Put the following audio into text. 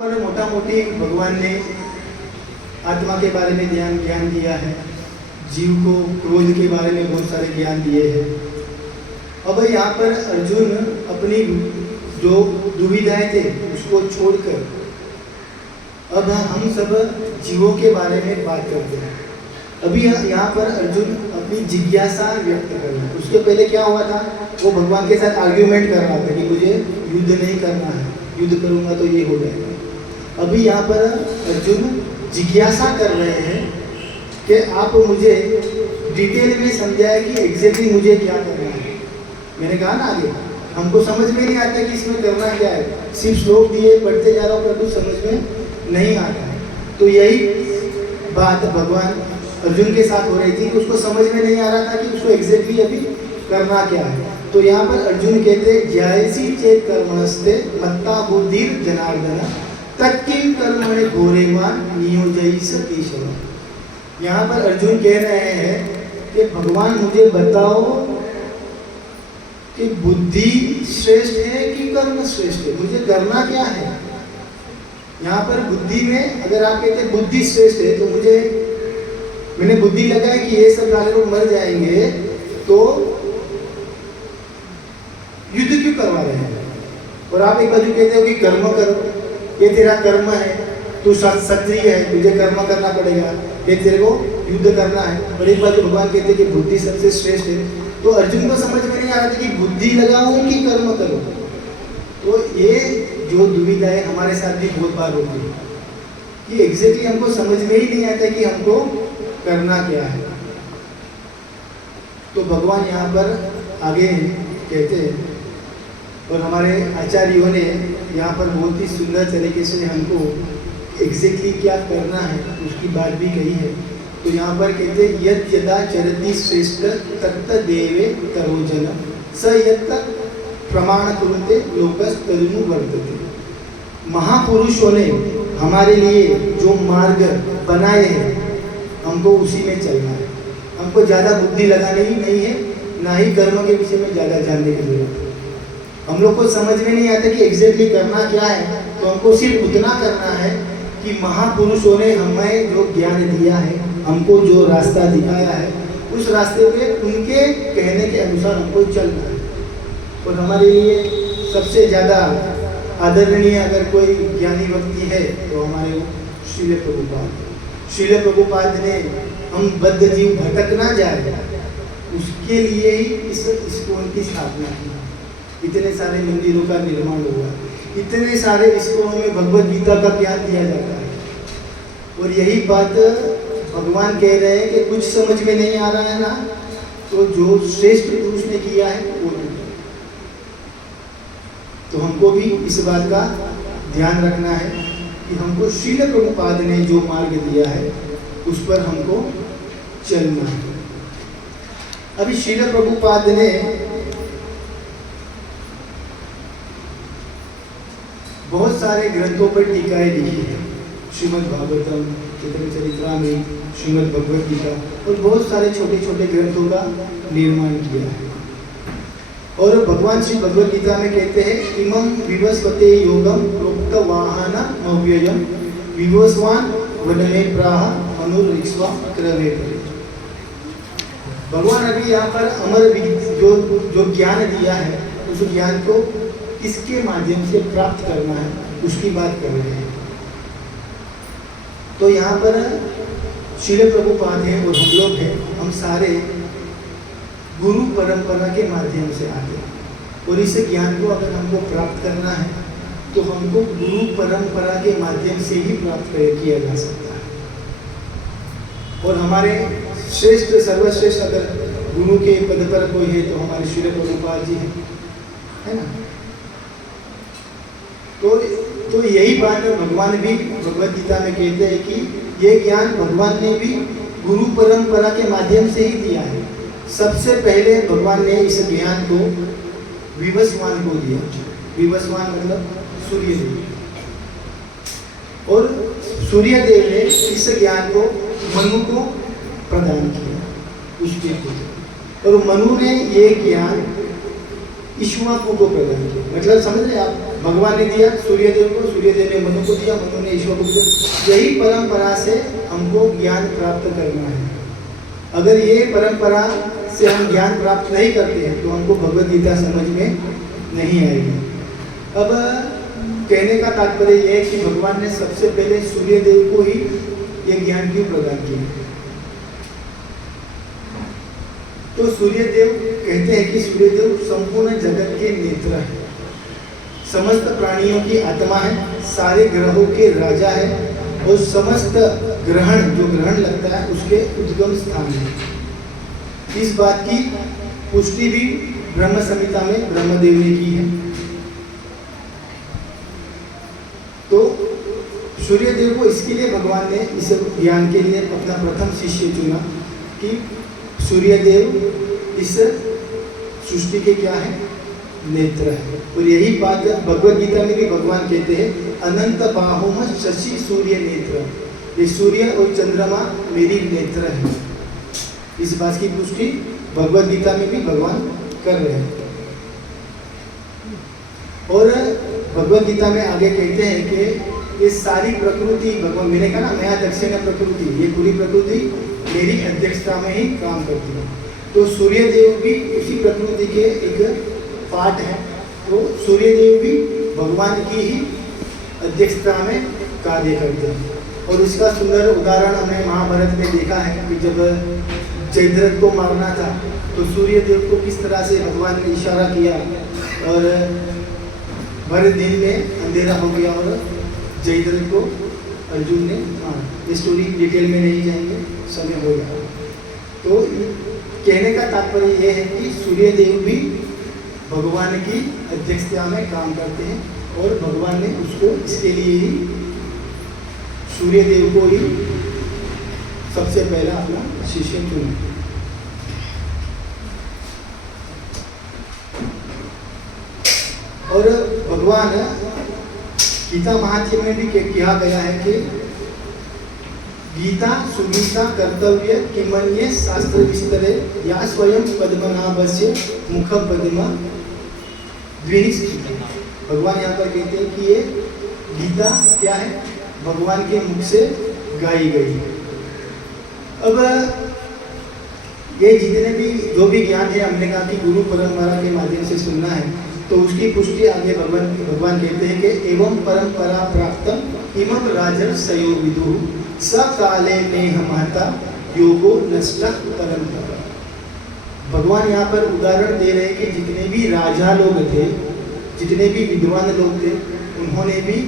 पर मोटा मोटी भगवान ने आत्मा के बारे में ज्ञान दिया है, जीव को क्रोध के बारे में बहुत सारे ज्ञान दिए हैं। अब यहाँ पर अर्जुन अपनी जो दुविधाएं थे उसको छोड़कर अब हम सब जीवों के बारे में बात करते हैं। अभी यहाँ पर अर्जुन अपनी जिज्ञासा व्यक्त कर रहा है। उसके पहले क्या हुआ था, वो भगवान के साथ आर्ग्यूमेंट कर रहा था कि मुझे युद्ध नहीं करना है, युद्ध करूँगा तो ये हो जाएगा। अभी यहाँ पर अर्जुन जिज्ञासा कर रहे हैं कि आप मुझे डिटेल में समझाए कि एग्जैक्टली मुझे क्या करना है। मैंने कहा ना आगे, हमको समझ में नहीं आता कि इसमें करना क्या है, सिर्फ श्लोक दिए पढ़ते जा रहा हूँ पर कुछ समझ में नहीं आता है। तो यही बात भगवान अर्जुन के साथ हो रही थी कि उसको समझ में नहीं आ रहा था कि उसको एग्जैक्टली अभी करना क्या है। तो यहाँ पर अर्जुन कहते ज्यायसी चेत कर्मणस्ते मत्ता बुद्धिर जनार्दन तत्किं कर्मणि घोरेमान नियोजयिस केशव। यहाँ पर अर्जुन कह रहे हैं कि भगवान मुझे बताओ कि बुद्धि श्रेष्ठ है कि कर्म श्रेष्ठ है, मुझे करना क्या है। यहाँ पर बुद्धि में अगर आप कहते हैं बुद्धि श्रेष्ठ है तो मैंने बुद्धि लगाई कि ये सब सारे लोग मर जाएंगे तो युद्ध क्यों करवा रहे हैं। और आप एक बाजू कहते हो कि कर्म करो, ये तेरा कर्म है, तू क्षत्रिय है, तुझे कर्म करना पड़ेगा, ये तेरे को युद्ध करना है। और एक बाजू भगवान कहते हैं कि बुद्धि सबसे श्रेष्ठ है। तो अर्जुन को समझ में नहीं आ रहा था कि बुद्धि लगाऊं कि कर्म करूं। तो ये जो दुविधा है हमारे साथ भी बहुत बार होती है कि एग्जैक्टली हमको समझ में ही नहीं आता कि हमको करना क्या है। तो भगवान यहाँ पर आगे कहते हैं और हमारे आचार्यों ने यहाँ पर बहुत ही सुंदर तरीके से हमको एग्जैक्टली क्या करना है उसकी बात भी कही है। तो यहाँ पर कहते यद यदा चरति श्रेष्ठ तत्त देवे तरोजन स यत् प्रमाण कुरुते लोकस तरुनु वर्तते। महापुरुषों ने हमारे लिए जो मार्ग बनाए हैं हमको उसी में चलना है। हमको ज़्यादा बुद्धि लगानी ही नहीं है, ना ही कर्म के विषय में ज़्यादा जानने की जरूरत है। हम लोग को समझ में नहीं आता कि एग्जैक्टली करना क्या है, तो हमको सिर्फ उतना करना है कि महापुरुषों ने हमें जो ज्ञान दिया है, हमको जो रास्ता दिखाया है, उस रास्ते पे उनके कहने के अनुसार हमको चलना है। और हमारे लिए सबसे ज़्यादा आदरणीय अगर कोई ज्ञानी व्यक्ति है तो हमारे श्रील प्रभुपाद। श्रील प्रभुपाद ने हम बद्ध जीव भटक ना जाए उसके लिए ही इस इस्कॉन की स्थापना की। इतने सारे मंदिरों का निर्माण हुआ, इतने सारे इस्कॉनों में भगवद गीता का ज्ञान दिया जाता है। और यही बात भगवान कह रहे हैं कि कुछ समझ में नहीं आ रहा है ना, तो जो श्रेष्ठ पुरुष ने किया है वो तो हमको भी इस बात का ध्यान रखना है कि हमको श्रील प्रभुपाद ने जो मार्ग दिया है उस पर हमको चलना है। अभी श्रील प्रभुपाद ने बहुत सारे ग्रंथों पर टीकाएं लिखी है। श्रीमद् भागवतम, चरित्रामृत, श्रीमद् भगवद गीता और बहुत सारे छोटे छोटे ग्रंथों का निर्माण किया है। और भगवान श्री भगवद गीता में कहते हैं इमं विवस्वते योगम प्रोक्त वाहन अव्ययम विवस्वान वनमे प्राह मनुरिक्ष्वा क्रवे। भगवान अभी यहाँ पर अमर जो ज्ञान दिया है उस ज्ञान को किसके माध्यम से प्राप्त करना है उसकी बात कर रहे हैं। तो यहाँ पर श्रील प्रभुपाद हैं और हम लोग हैं, हम सारे गुरु परंपरा के माध्यम से आते हैं। और इस ज्ञान को अगर हमको प्राप्त करना है तो हमको गुरु परंपरा के माध्यम से ही प्राप्त किया जा सकता है। और हमारे श्रेष्ठ सर्वश्रेष्ठ अगर गुरु के पद पर कोई है तो हमारे श्रील प्रभुपाद जी है ना। तो यही बात भगवान भी भगवद गीता में कहते हैं कि ये ज्ञान भगवान ने भी गुरु परंपरा के माध्यम से ही दिया है। सबसे पहले भगवान ने इस ज्ञान को विवस्वान को दिया। विवस्वान मतलब सूर्यदेव, और सूर्यदेव ने इस ज्ञान को मनु को प्रदान किया उसके पुत्र। और मनु ने ये ज्ञान इक्ष्वाकु को प्रदान किया। मतलब समझ रहे आप, भगवान ने दिया सूर्यदेव को, सूर्यदेव ने मनु को दिया, मनु ने ईश्वर को दिया। यही परंपरा से हमको ज्ञान प्राप्त करना है। अगर ये परंपरा से हम ज्ञान प्राप्त नहीं करते हैं तो हमको भगवद गीता समझ में नहीं आएगी। अब कहने का तात्पर्य यह है कि भगवान ने सबसे पहले सूर्यदेव को ही ये ज्ञान क्यों प्रदान किया। तो सूर्यदेव कहते हैं कि सूर्यदेव संपूर्ण जगत के नेत्र है, समस्त प्राणियों की आत्मा है, सारे ग्रहों के राजा है और समस्त ग्रहण जो ग्रहण लगता है उसके उद्गम स्थान है। इस बात की पुष्टि भी ब्रह्म संहिता में ब्रह्मदेव ने की है। तो सूर्यदेव को इसके लिए भगवान ने इस ज्ञान के लिए अपना प्रथम शिष्य चुना कि सूर्यदेव इस सृष्टि के क्या है, नेत्र है। और यही बात भगवद गीता में भी भगवान कहते हैं अनंत बाहुम शशि सूर्य नेत्र, ये सूर्य और चंद्रमा मेरी नेत्र है। इस बात की पुष्टि भगवद गीता में भी भगवान कर रहे हैं। और भगवद गीता में आगे कहते हैं कि ये सारी प्रकृति, भगवान मैंने कहा ना मैं दक्षिण प्रकृति, ये पूरी प्रकृति मेरी अध्यक्षता में ही काम करती है। तो सूर्यदेव भी उसी प्रकृति के एक पार्ट है। तो सूर्यदेव भी भगवान की ही अध्यक्षता में कार्य करते हैं। और इसका सुंदर उदाहरण हमने महाभारत में देखा है कि जब जयद्रथ को मारना था तो सूर्यदेव को किस तरह से भगवान ने इशारा किया और भर दिन में अंधेरा हो गया और जयद्रथ को अर्जुन ने मारा। ये स्टोरी डिटेल में नहीं जाएंगे, समय हो गया। तो कहने का तात्पर्य यह है कि सूर्यदेव भी भगवान की अध्यक्षता में काम करते हैं और भगवान ने उसको इसके लिए ही सूर्यदेव को ही सबसे पहला अपना शिष्य चुना। और भगवान गीता महात्म्य में भी कहा गया है कि गीता सुगीता कर्तव्य किमन्ये शास्त्र विस्तरे या स्वयं पद्मनाभस्य मुख पद्मा द्विनिष्ठिता। भगवान यहाँ पर कहते हैं कि ये गीता क्या है, भगवान के मुख से गाई गई। अब ये जितने भी जो भी ज्ञान है हमने कहा कि गुरु परंपरा के माध्यम से सुनना है, तो उसकी पुष्टि आगे भगवान कहते हैं कि एवं परंपरा प्राप्त इमं राजर्षयो विदुः सकाले में हमाता योगो नष्ट परंपरा। भगवान यहाँ पर उदाहरण दे रहे हैं कि जितने भी राजा लोग थे, जितने भी विद्वान लोग थे, उन्होंने भी